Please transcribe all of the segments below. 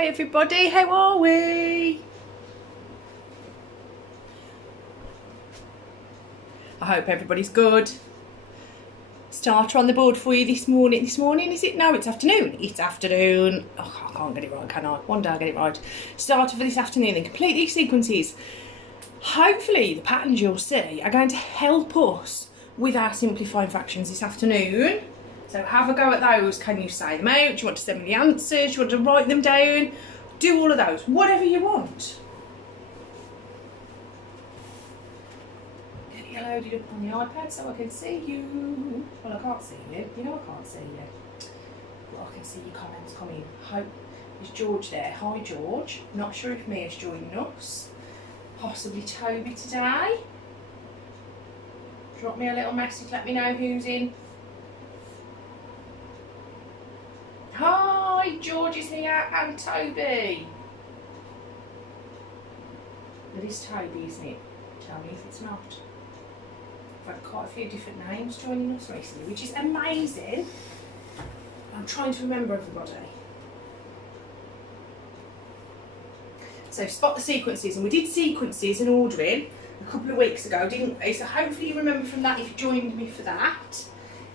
Hi everybody, how are we? I hope everybody's good. Starter on the board for you this morning. This morning, is it? No, it's afternoon. It's afternoon. Oh, I can't get it right, can I? One day I'll get it right. Starter for this afternoon and complete these sequences. Hopefully the patterns you'll see are going to help us with our simplifying fractions this afternoon. So have a go at those. Can you say them out? Do you want to send me the answers? Do you want to write them down? Do all of those. Whatever you want. Get you loaded up on the iPad so I can see you. Well, I can't see you. You know I can't see you. Well, I can see your comments coming. Hope is George there? Hi George. Not sure if Mia's joining us. Possibly Toby today. Drop me a little message. Let me know who's in. Hi, George is here and Toby. It is Toby, isn't it? Tell me if it's not. I've had quite a few different names joining us recently, which is amazing. I'm trying to remember everybody. So spot the sequences, and we did sequences and ordering a couple of weeks ago, didn't we? So hopefully you remember from that if you joined me for that.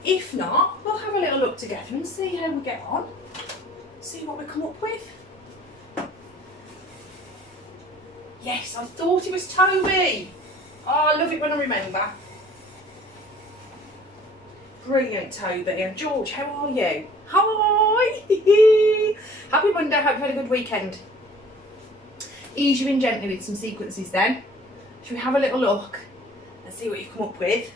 If not, we'll have a little look together and see how we get on. See what we come up with. Yes, I thought it was Toby. Oh, I love it when I remember. Brilliant, Toby. And George, how are you? Hi! Happy Monday, hope you had a good weekend. Ease you in gently with some sequences then. Should we have a little look and see what you've come up with?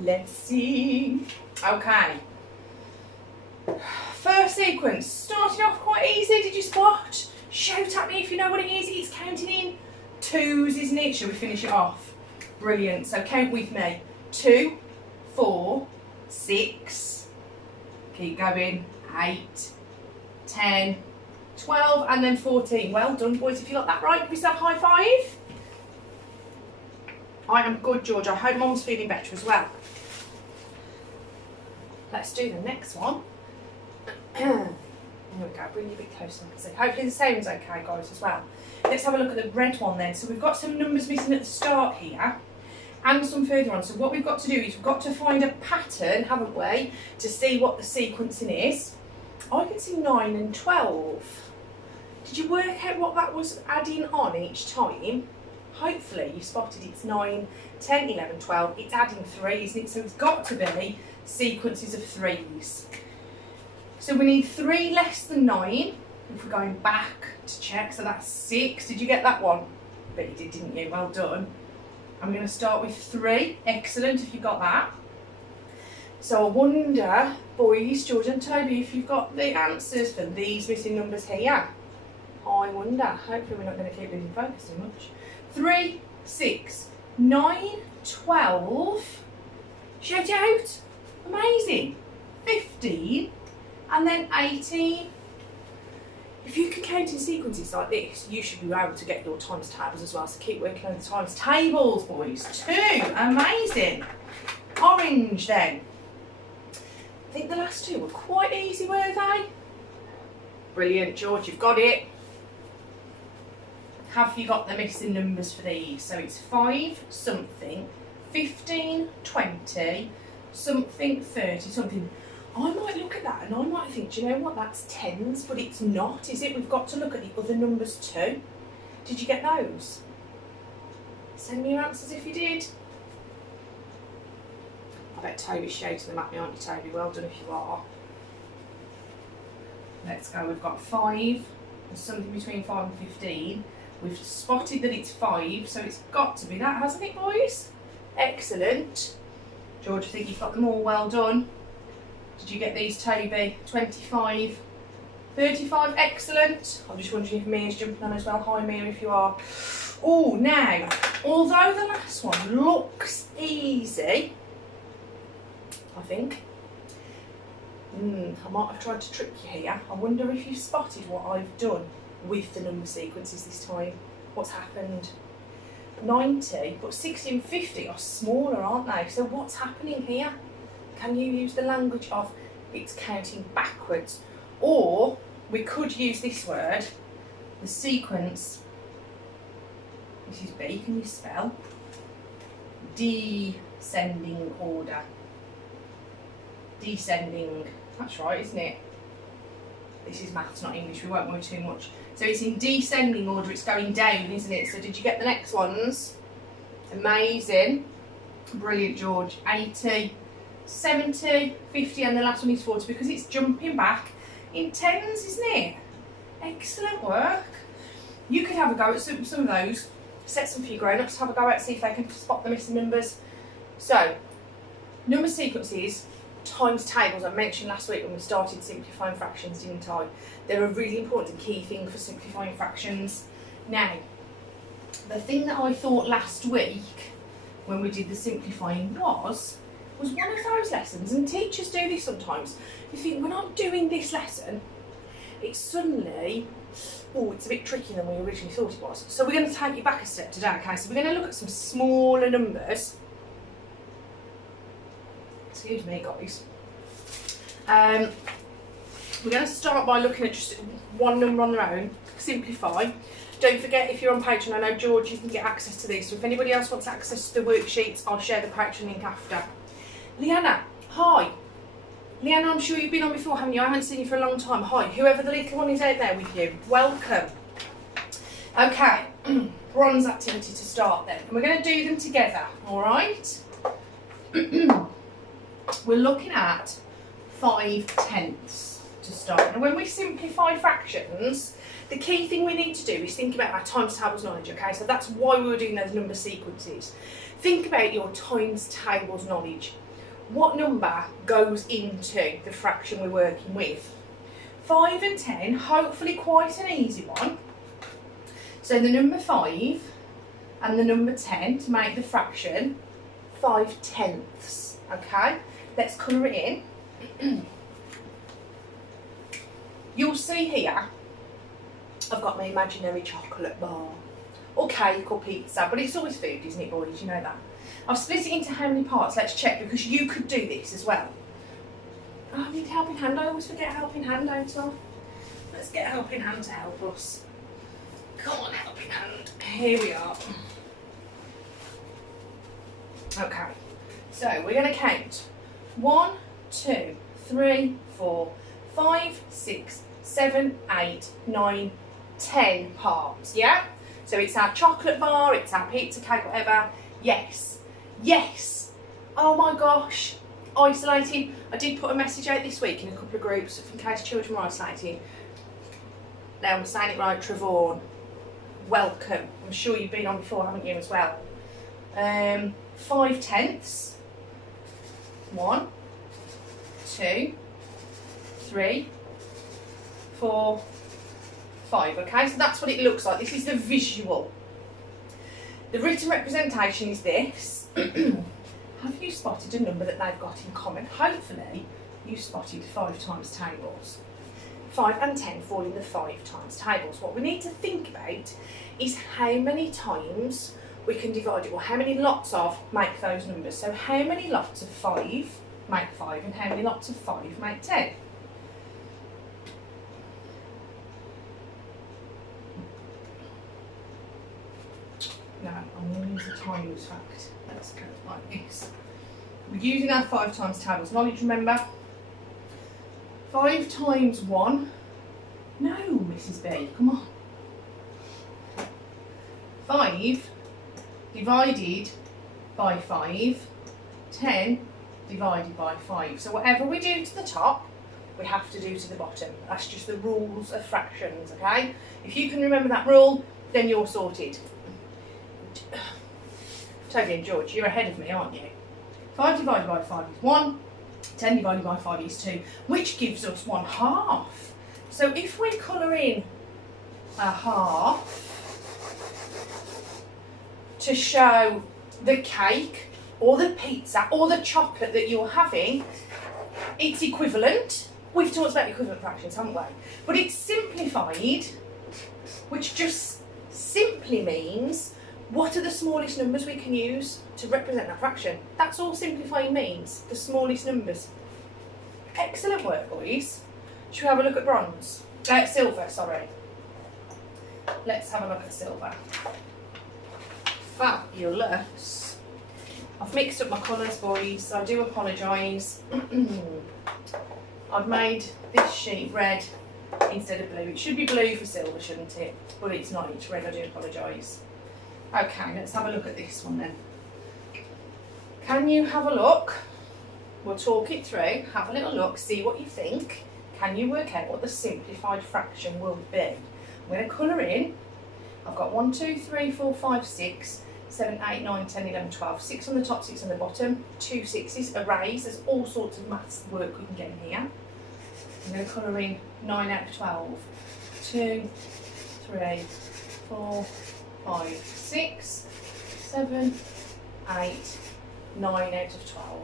Let's see. Okay. First sequence, starting off quite easy. Did you spot? Shout at me if you know what it is. It's counting in twos, isn't it? Shall we finish it off? Brilliant. So count with me. 2, 4, 6. Keep going. 8, 10, 12, and then 14. Well done, boys. If you got that right, give yourself a high five. I am good, George. I hope Mum's feeling better as well. Let's do the next one. There we go, bring you a bit closer. So hopefully the sound's okay, guys, as well. Let's have a look at the red one then. So we've got some numbers missing at the start here and some further on. So what we've got to do is we've got to find a pattern, haven't we, to see what the sequencing is. I can see 9 and 12. Did you work out what that was adding on each time? Hopefully you spotted it's 9, 10, 11, 12. It's adding 3, isn't it? So it's got to be sequences of 3s. So we need 3 less than 9 if we're going back to check. So that's 6. Did you get that one? I bet you did, didn't you? Well done. I'm going to start with 3. Excellent if you got that. So I wonder, boys, George and Toby, if you've got the answers for these missing numbers here. I wonder. Hopefully we're not going to keep losing focus too much. 3, 6, 9, 12. Shout out. Amazing. 15. And then 18. If you can count in sequences like this, you should be able to get your times tables as well. So keep working on the times tables, boys. 2. Amazing. Orange then. I think the last 2 were quite easy, were they? Brilliant, George, you've got it. Have you got the missing numbers for these? So it's 5 something, 15, 20, something, 30, something. I might look at that and I might think, do you know what, that's tens, but it's not, is it? We've got to look at the other numbers too. Did you get those? Send me your answers if you did. I bet Toby's shouting them at me, aren't you, Toby? Well done if you are. Let's go. We've got 5 and something between 5 and 15. We've spotted that it's 5, so it's got to be that, hasn't it, boys? Excellent. George, I think you've got them all. Well done. Did you get these, Toby? 25, 35, excellent. I'm just wondering if Mia's jumping on as well. Hi Mia, if you are. Oh, now, although the last one looks easy, I think, I might have tried to trick you here. I wonder if you've spotted what I've done with the number sequences this time. What's happened? 90, but 60 and 50 are smaller, aren't they? So what's happening here? Can you use the language of it's counting backwards? Or we could use this word, the sequence. This is B, can you spell? Descending order. Descending, that's right, isn't it? This is maths, not English, we won't worry too much. So it's in descending order, it's going down, isn't it? So did you get the next ones? Amazing. Brilliant, George. 80, 70, 50, and the last one is 40 because it's jumping back in tens, isn't it? Excellent work. You could have a go at some of those. Set some for your grown-ups, have a go at, see if they can spot the missing numbers. So, number sequences, times tables, I mentioned last week when we started simplifying fractions, didn't I? They're a really important key thing for simplifying fractions. Now, the thing that I thought last week when we did the simplifying was one of those lessons, and teachers do this sometimes. You think, when I'm doing this lesson, it's suddenly, oh, it's a bit trickier than we originally thought it was. So we're going to take it back a step today, okay? So we're going to look at some smaller numbers. Excuse me, guys. We're going to start by looking at just one number on their own, simplify. Don't forget, if you're on Patreon, I know George, you can get access to this. So if anybody else wants access to the worksheets, I'll share the Patreon link after. Leanna, hi. Leanna, I'm sure you've been on before, haven't you? I haven't seen you for a long time. Hi, whoever the little one is out there with you, welcome. Okay, bronze activity to start then. And we're going to do them together, all right? We're looking at 5/10 to start. And when we simplify fractions, the key thing we need to do is think about our times tables knowledge, okay? So that's why we were doing those number sequences. Think about your times tables knowledge. What number goes into the fraction we're working with? 5 and 10, hopefully quite an easy one. So the number 5 and the number 10 to make the fraction 5/10, okay? Let's colour it in. You'll see here, I've got my imaginary chocolate bar, or cake or pizza, but it's always food, isn't it, boys? You know that. I've split it into how many parts? Let's check, because you could do this as well. Oh, I need a helping hand. I always forget a helping hand, don't I? Let's get a helping hand to help us. Come on, helping hand. Here we are. Okay, so we're going to count 1, 2, 3, 4, 5, 6, 7, 8, 9, 10 parts, yeah? So it's our chocolate bar, it's our pizza cake, whatever. Yes, yes. Oh my gosh, isolated. I did put a message out this week in a couple of groups in case children were isolated. Now I'm saying it right, Trevorn. Welcome. I'm sure you've been on before, haven't you, as well? 5/10. 1, 2, 3, 4, 5. Okay, so that's what it looks like. This is the visual. The written representation is this. Have you spotted a number that they've got in common? Hopefully you spotted 5 times tables. 5 and 10 fall in the 5 times tables. What we need to think about is how many times we can divide it, or how many lots of make those numbers. So how many lots of 5 make 5, and how many lots of 5 make 10? No, I'm going to use the times fact. Let's go like this. We're using our 5 times tables knowledge, remember? 5 times 1. No, Mrs. B, come on. 5 divided by 5. 10 divided by 5. So whatever we do to the top, we have to do to the bottom. That's just the rules of fractions, okay? If you can remember that rule, then you're sorted. Toby and George, you're ahead of me, aren't you? 5 divided by 5 is 1. 10 divided by 5 is 2, which gives us 1/2. So if we colour in a half to show the cake or the pizza or the chocolate that you're having, it's equivalent. We've talked about equivalent fractions, haven't we? But it's simplified, which just simply means what are the smallest numbers we can use to represent that fraction. That's all simplifying means, the smallest numbers. Excellent work, boys. Should we have a look at bronze? Silver, sorry. Let's have a look at silver. Fabulous. I've mixed up my colours, boys, so I do apologise. I've made this sheet red instead of blue. It should be blue for silver, shouldn't it? But it's not, it's red, I do apologise. Okay, let's have a look at this one then. Can you have a look? We'll talk it through, have a little look, see what you think. Can you work out what the simplified fraction will be? I'm going to colour in. I've got 1, 2, 3, 4, 5, 6, 7, 8, 9, 10, 11, 12. 6 on the top, 6 on the bottom. 2 6s, arrays. There's all sorts of maths work we can get in here. I'm going to colour in 9 out of 12. 2, 3, 4, 5, 6, 7, 8, 9 out of 12.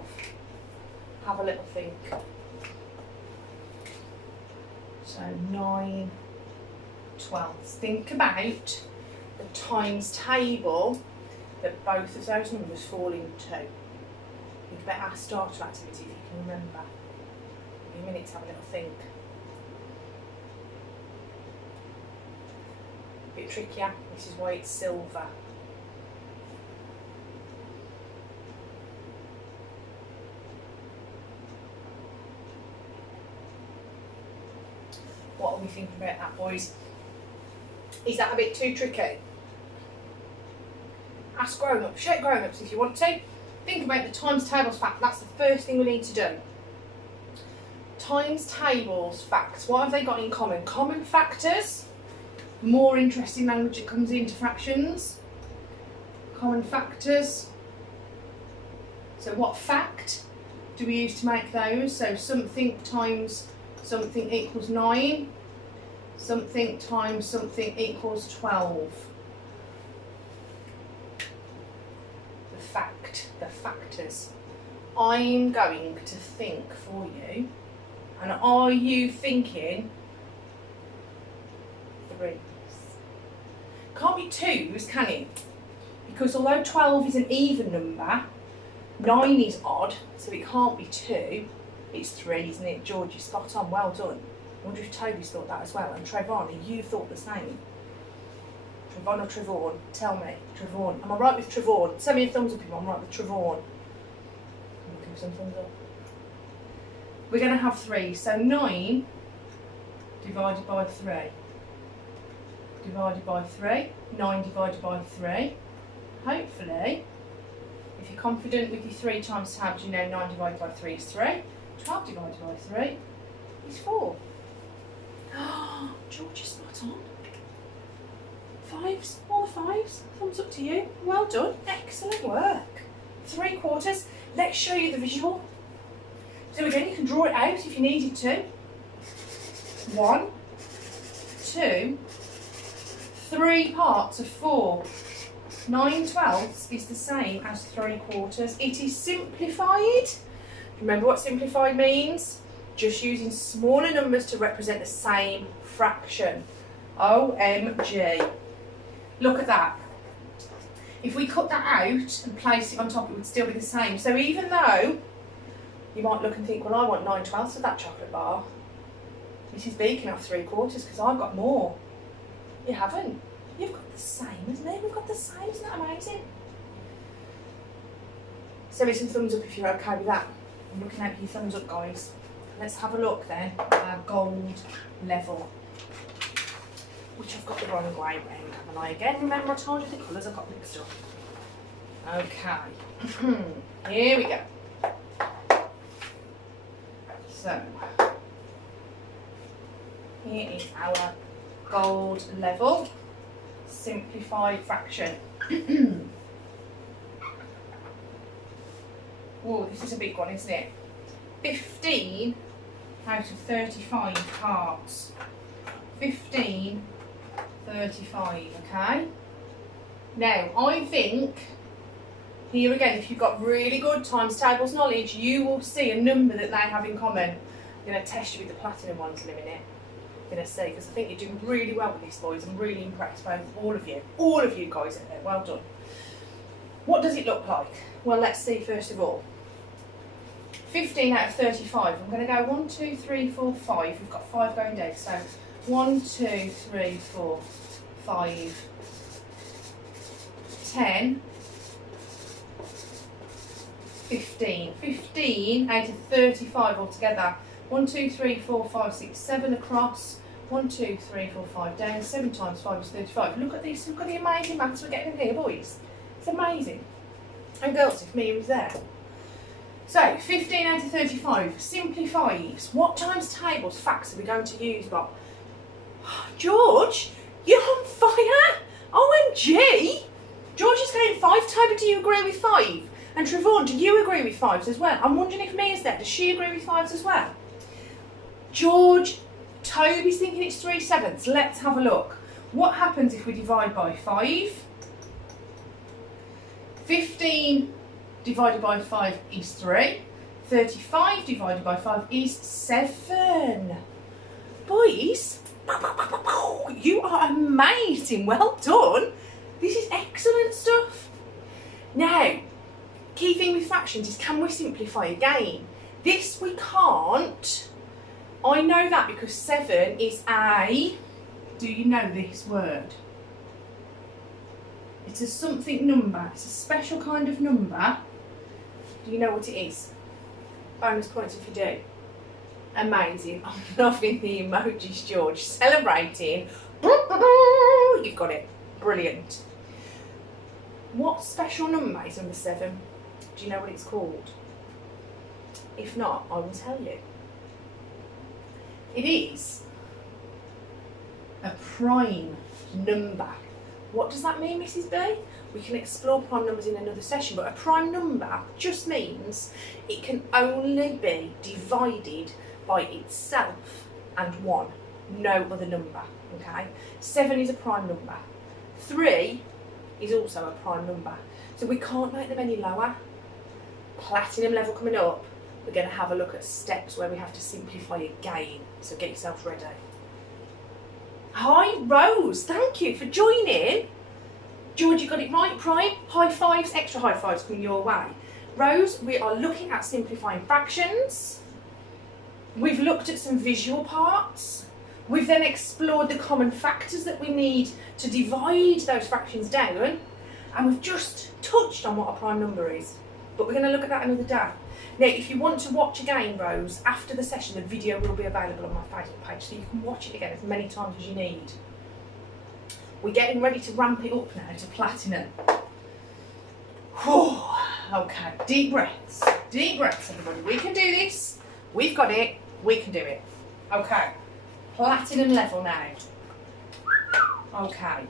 Have a little think. So 9 twelfths. Think about the times table that both of those numbers fall into. Think about our starter activity if you can remember. Give me a minute to have a little think. A bit trickier, this is why it's silver. What are we thinking about that, boys? Is that a bit too tricky? Ask grown-ups, shout grown-ups if you want to. Think about the times tables fact, that's the first thing we need to do. Times tables facts, what have they got in common? Common factors, more interesting language that comes into fractions. Common factors. So what fact do we use to make those? So something times something equals 9. Something times something equals 12. The fact, the factors. I'm going to think for you. And are you thinking 3s? Can't be 2s, can it? Because although 12 is an even number, 9 is odd, so it can't be 2. It's 3, isn't it? George, you're spot on, well done. I wonder if Toby's thought that as well. And Trevon, you thought the same. Trevon or Trevon? Tell me. Trevon. Am I right with Trevon? Send me a thumbs up if I'm right with Trevon. Give me some thumbs up. We're going to have 3. So 9 divided by 3. Divided by 3. 9 divided by 3. Hopefully, if you're confident with your 3 times tables, you know 9 divided by 3 is 3. 12 divided by 3 is 4. George is spot on. 5s, all the 5s. Thumbs up to you. Well done. Excellent work. 3/4. Let's show you the visual. So again, you can draw it out if you needed to. 1, 2, 3 parts of 4. 9/12 is the same as 3/4. It is simplified. Remember what simplified means? Just using smaller numbers to represent the same fraction. OMG. Look at that. If we cut that out and place it on top, it would still be the same. So even though you might look and think, well, I want 9/12 of that chocolate bar, Mrs. B can have 3/4 because I've got more. You haven't. You've got the same as me. We've got the same. Isn't that amazing? Send me some thumbs up if you're okay with that. I'm looking at your thumbs up, guys. Let's have a look then at our gold level, which I've got the wrong way round, haven't I? Again, remember I told you the colours I've got mixed up. Okay, here we go. So, here is our gold level, simplified fraction. Oh, this is a big one, isn't it? 15 out of 35 parts. 15, 35, okay? Now, I think, here again, if you've got really good times tables knowledge, you will see a number that they have in common. I'm going to test you with the platinum ones in a minute. I'm going to see, because I think you're doing really well with these, boys. I'm really impressed by all of you. All of you guys out there, well done. What does it look like? Well, let's see first of all. 15 out of 35. I'm going to go 1, 2, 3, 4, 5. We've got 5 going down. So 1, 2, 3, 4, 5, 10, 15. 15 out of 35 altogether. 1, 2, 3, 4, 5, 6, 7 across. 1, 2, 3, 4, 5 down. 7 times 5 is 35. Look at this. Look at the amazing maths we're getting in here, boys. It's amazing. And girls, if Mia was there. So, 15 out of 35. Simplifies. What times tables facts are we going to use, Bob? George, you're on fire! OMG! George is getting 5. Toby, do you agree with 5? And Trevor, do you agree with 5s as well? I'm wondering if Mia's there. Does she agree with 5s as well? George, Toby's thinking it's 3/7. Let's have a look. What happens if we divide by 5? 15 divided by 5 is 3. 35 divided by 5 is 7. Boys, you are amazing. Well done. This is excellent stuff. Now, key thing with fractions is, can we simplify again? This we can't. I know that because 7 is a, do you know this word? It's a something number. It's a special kind of number. Do you know what it is? Bonus points if you do. Amazing. I'm loving the emojis, George. Celebrating. You've got it. Brilliant. What special number is number 7? Do you know what it's called? If not, I will tell you. It is a prime number. What does that mean, Mrs. B? We can explore prime numbers in another session, but a prime number just means it can only be divided by itself and 1, no other number, okay? 7 is a prime number. 3 is also a prime number. So we can't make them any lower. Platinum level coming up, we're going to have a look at steps where we have to simplify again. So get yourself ready. Hi Rose, thank you for joining. George, you got it right, prime. High fives, extra high fives coming your way. Rose, we are looking at simplifying fractions. We've looked at some visual parts. We've then explored the common factors that we need to divide those fractions down. And we've just touched on what a prime number is. But we're going to look at that another day. Now, if you want to watch again, Rose, after the session, the video will be available on my Facebook page, so you can watch it again as many times as you need. We're getting ready to ramp it up now to platinum. Whew. Okay, deep breaths. Deep breaths, everybody. We can do this. We've got it. We can do it. Okay, platinum level now. Okay,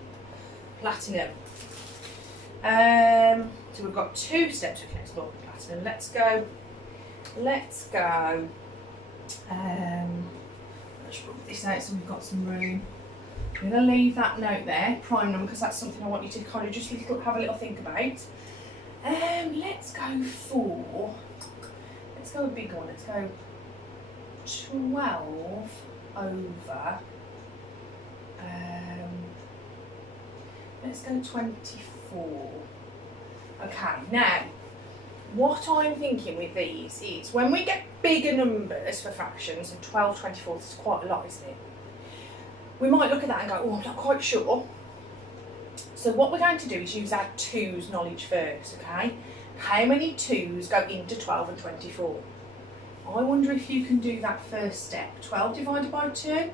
platinum. So we've got 2 steps we can explore with platinum. Let's go. Let's rub this out so we've got some room. I'm going to leave that note there, prime number, because that's something I want you to kind of just have a little think about. Let's go for, let's go a big one. Let's go 12 over, let's go 24. Okay, now, what I'm thinking with these is, when we get bigger numbers for fractions, and 12, 24, this is quite a lot, isn't it? We might look at that and go, oh, I'm not quite sure. So what we're going to do is use our 2's knowledge first, okay? How many 2's go into 12 and 24? I wonder if you can do that first step. 12 divided by 2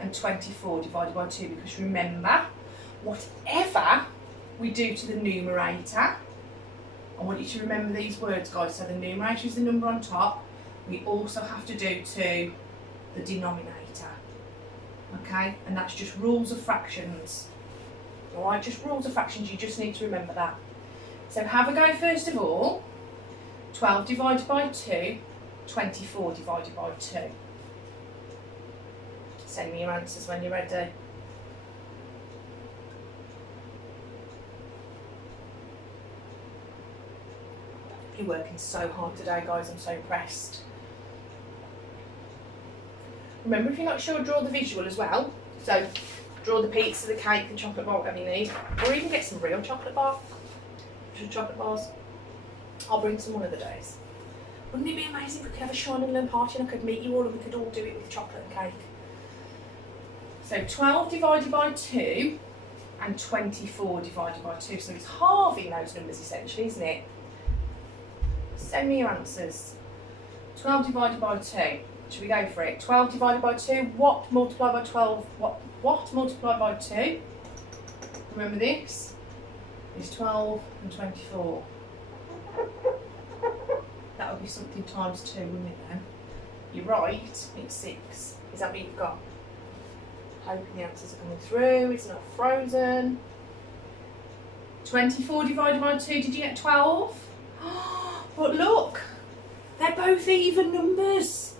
and 24 divided by 2, because remember, whatever we do to the numerator, I want you to remember these words, guys. So the numerator is the number on top. We also have to do to the denominator. Okay? And that's just rules of fractions. Alright, just rules of fractions. You just need to remember that. So have a go first of all. 12 divided by 2, 24 divided by 2. Send me your answers when you're ready. You're working so hard today, guys. I'm so impressed. Remember, if you're not sure, draw the visual as well. So, draw the pizza, the cake, the chocolate bar, whatever you need. Or even get some real chocolate bar. Some chocolate bars. I'll bring some one of the days. Wouldn't it be amazing if we could have a shine and learn party and I could meet you all and we could all do it with chocolate and cake? So 12 divided by 2 and 24 divided by 2. So it's halving those numbers essentially, isn't it? Send me your answers. 12 divided by 2. Should we go for it? 12 divided by 2. What multiplied by 12? What multiplied by 2? Remember this? Is 12 and 24. That would be something times 2, wouldn't it then? You're right, it's 6. Is that what you've got? Hoping the answers are coming through, it's not frozen. 24 divided by 2, did you get 12? But look, they're both even numbers.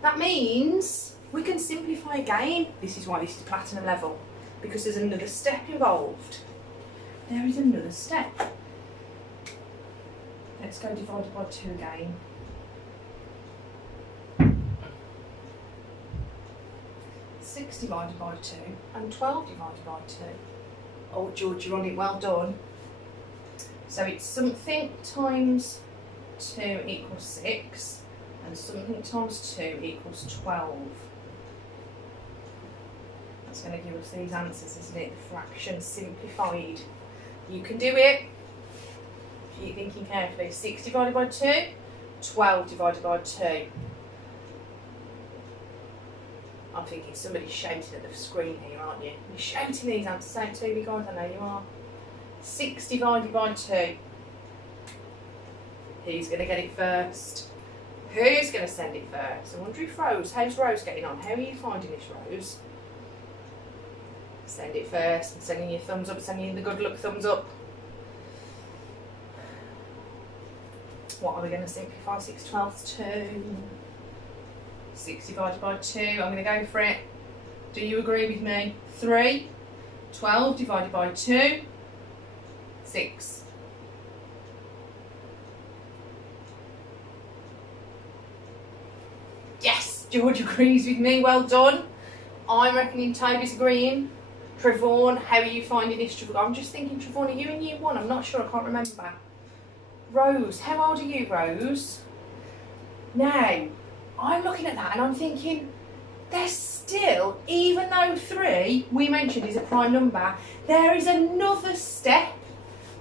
That means we can simplify again. This is why this is platinum level, because there's another step involved. There is another step. Let's go divided by 2 again. Six divided by 2 and 12 divided by 2. Oh, George, you're on it, well done. So it's something times 2 equals 6 and something times 2 equals 12. That's going to give us these answers, isn't it? Fractions simplified. You can do it. If you're thinking carefully. 6 divided by 2, 12 divided by 2. I'm thinking somebody's shouting at the screen here, aren't you? You're shouting these answers out to me, guys, I know you are. 6 divided by 2. Who's going to get it first? Who's going to send it first? I wonder if Rose, how's Rose getting on? How are you finding this, Rose? Send it first. I'm sending you a thumbs up, sending you the good luck thumbs up. What are we going to simplify? 6 12's 2. 6 divided by 2, I'm going to go for it. Do you agree with me? 3. 12 divided by 2, 6. Yes, George agrees with me, well done. I'm reckoning Toby's agreeing. Trevor, how are you finding this, Trevor? I'm just thinking, Trevor, are you in year 1? I'm not sure, I can't remember. Rose, how old are you, Rose? Now, I'm looking at that and I'm thinking, there's still, even though 3 we mentioned is a prime number, there is another step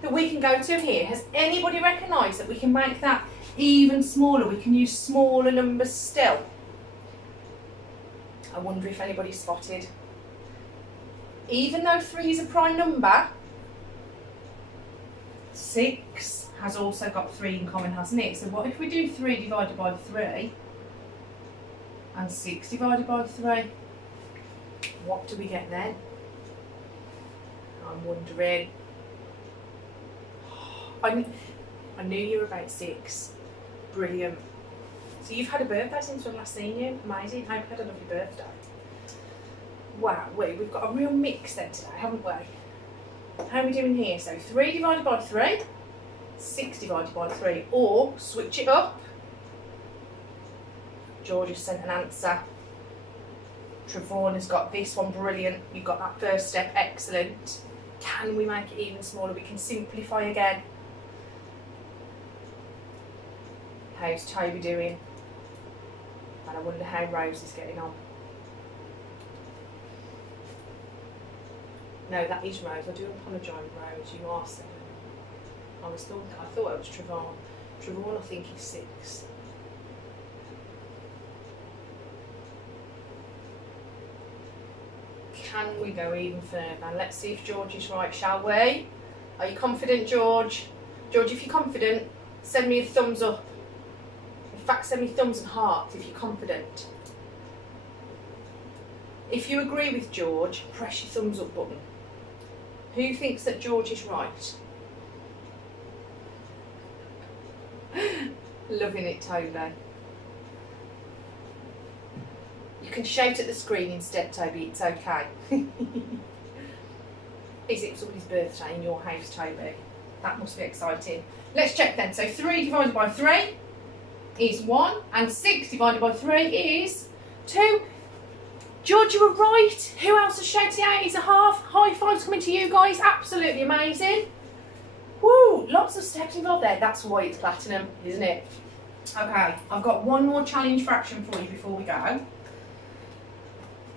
that we can go to here. Has anybody recognised that we can make that even smaller? We can use smaller numbers still. I wonder if anybody spotted. Even though 3 is a prime number, 6 has also got 3 in common, hasn't it? So what if we do 3 divided by 3 and 6 divided by 3? What do we get then? I'm wondering. I knew you were about 6. Brilliant. So you've had a birthday since we've last seen you. Amazing. Hope you had a lovely birthday. Wow, we've got a real mix then today, haven't we? How are we doing here? So 3 divided by 3, 6 divided by 3, or switch it up. George has sent an answer. Trevor has got this one, brilliant. You've got that first step, excellent. Can we make it even smaller? We can simplify again. How's Toby doing? And I wonder how Rose is getting on. No, that is Rose. I do apologise, Rose. You are 7. I thought it was Trevor. Trevor, I think, is 6. Can we go even further? Let's see if George is right, shall we? Are you confident, George? George, if you're confident, send me a thumbs up. In fact, send me thumbs and hearts if you're confident. If you agree with George, press your thumbs up button. Who thinks that George is right? Loving it, Toby. You can shout at the screen instead, Toby, it's okay. Is it somebody's birthday in your house, Toby? That must be exciting. Let's check then. So 3 divided by 3 is 1, and 6 divided by 3 is 2. George, you were right. Who else has shouted out? It's a half. High fives coming to you guys. Absolutely amazing. Woo, lots of steps involved there. That's why it's platinum, isn't it? Okay, I've got one more challenge fraction for you before we go.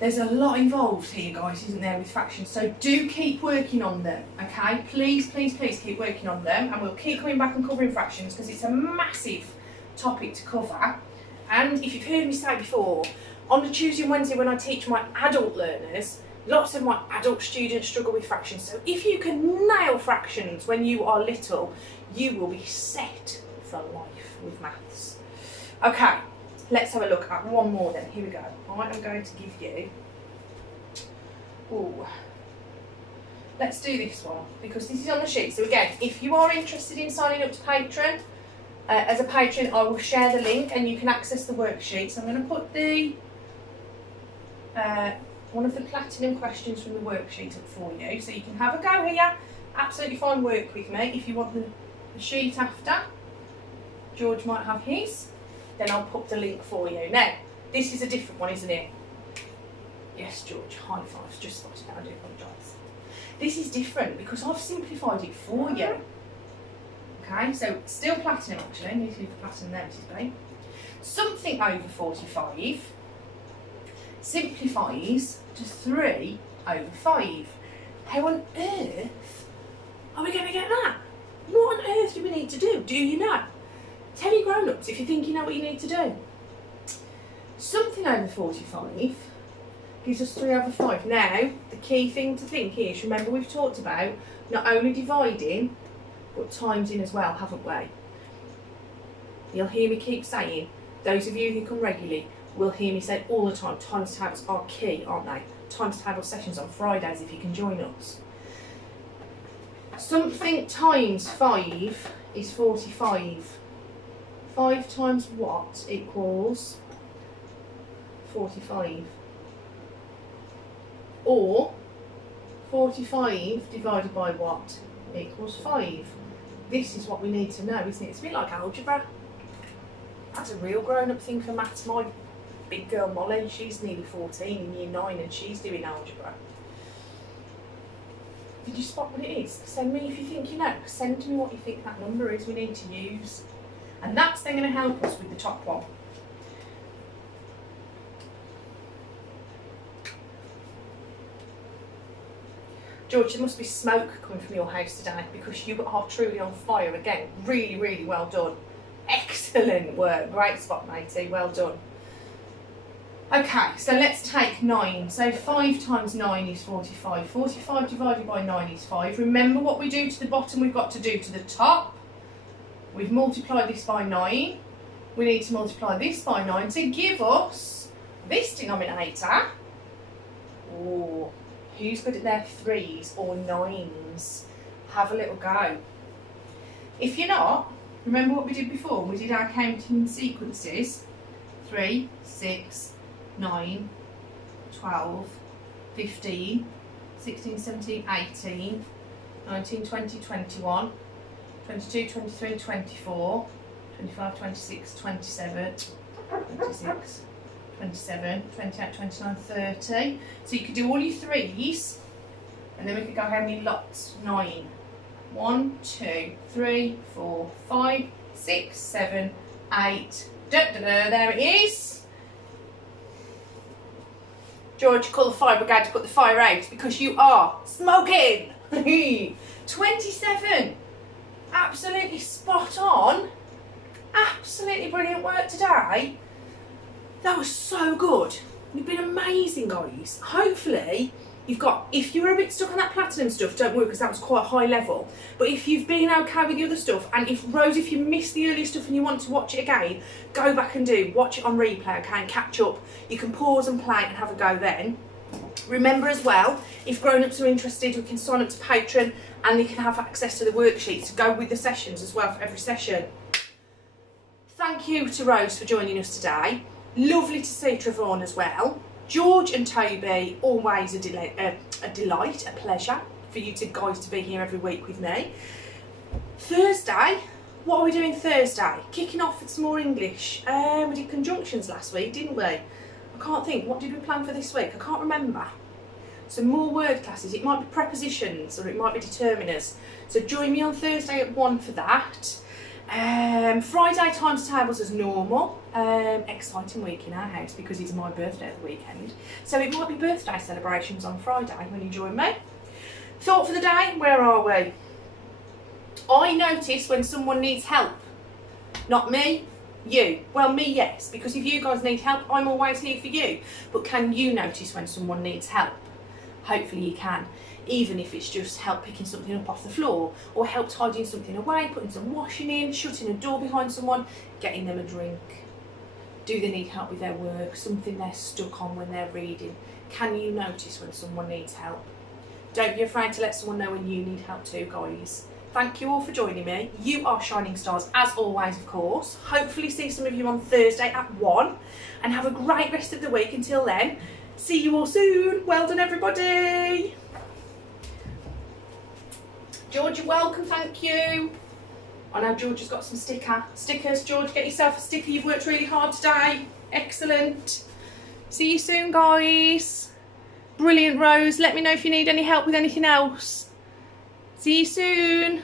There's a lot involved here, guys, isn't there, with fractions? So do keep working on them, okay? Please, please, please keep working on them, and we'll keep coming back and covering fractions because it's a massive topic to cover. And if you've heard me say before, on the Tuesday and Wednesday when I teach my adult learners, lots of my adult students struggle with fractions. So if you can nail fractions when you are little, you will be set for life with maths. Okay. Let's have a look at one more then. Here we go. I am going to give you... Ooh. Let's do this one because this is on the sheet. So again, if you are interested in signing up to Patreon, as a patron, I will share the link and you can access the worksheet. So I'm going to put the one of the platinum questions from the worksheet up for you. So you can have a go here. Absolutely fine, work with me. If you want the sheet after, George might have his. Then I'll put the link for you. Now, this is a different one, isn't it? Yes, George, high fives, just spotted that, I do apologise. This is different because I've simplified it for you. Okay, so still platinum actually, I need to leave the platinum there, Mrs. B. Something over 45 simplifies to 3 over 5. How on earth are we going to get that? What on earth do we need to do? Do you know? Tell your grown-ups if you think you know what you need to do. Something over 45 gives us 3 over 5. Now, the key thing to think is, remember we've talked about not only dividing, but times in as well, haven't we? You'll hear me keep saying, those of you who come regularly will hear me say all the time, times tables are key, aren't they? Times table sessions on Fridays if you can join us. Something times 5 is 45. 5 times what equals 45? Or 45 divided by what equals 5? This is what we need to know, isn't it? It's a bit like algebra. That's a real grown-up thing for maths. My big girl Molly, she's nearly 14 in year 9 and she's doing algebra. Did you spot what it is? Send me if you think you know. Send me what you think that number is we need to use. And that's then going to help us with the top one. George, there must be smoke coming from your house today because you are truly on fire again. Really, really well done. Excellent work. Great spot, matey. Well done. Okay, so let's take 9. So 5 times 9 is 45. 45 divided by 9 is 5. Remember what we do to the bottom, we've got to do to the top. We've multiplied this by 9. We need to multiply this by 9 to give us this denominator. Oh, who's good at their 3s or 9s? Have a little go. If you're not, remember what we did before? We did our counting sequences. 3, 6, 9, 12, 15, 16, 17, 18, 19, 20, 21, 22, 23, 24, 25, 26, 27, 26, 27, 28, 29, 30. So you could do all your 3s, and then we could go how many lots? 9. 1, 2, 3, 4, 5, 6, 7, 8. There it is. George, call the fire brigade to put the fire out because you are smoking. 27. Absolutely spot on. Absolutely brilliant work today. That was so good. You've been amazing, guys. Hopefully, you've got, if you were a bit stuck on that platinum stuff, don't worry because that was quite high level. But if you've been okay with the other stuff, and if you missed the early stuff and you want to watch it again, go back and watch it on replay, okay, and catch up. You can pause and play and have a go then. Remember as well, if grown-ups are interested, we can sign up to Patreon and they can have access to the worksheets to go with the sessions as well for every session. Thank you to Rose for joining us today. Lovely to see Trevor as well. George and Toby, always a delight, a pleasure for you guys to be here every week with me. Thursday, what are we doing Thursday? Kicking off with some more English. We did conjunctions last week, didn't we? I can't think, what did we plan for this week? I can't remember. Some more word classes. It might be prepositions or it might be determiners. So join me on Thursday at 1 for that. Friday times tables as normal. Exciting week in our house because it's my birthday at the weekend. So it might be birthday celebrations on Friday when you join me. Thought for the day, where are we? I notice when someone needs help. Not me, you. Well, me, yes, because if you guys need help, I'm always here for you. But can you notice when someone needs help? Hopefully you can. Even if it's just help picking something up off the floor, or help tidying something away, putting some washing in, shutting a door behind someone, getting them a drink. Do they need help with their work, something they're stuck on when they're reading? Can you notice when someone needs help? Don't be afraid to let someone know when you need help too, guys. Thank you all for joining me. You are shining stars, as always, of course. Hopefully see some of you on Thursday at 1, and have a great rest of the week. Until then, see you all soon. Well done, everybody. George, you're welcome, thank you. I know George has got some stickers. George, get yourself a sticker. You've worked really hard today. Excellent. See you soon, guys. Brilliant, Rose. Let me know if you need any help with anything else. See you soon.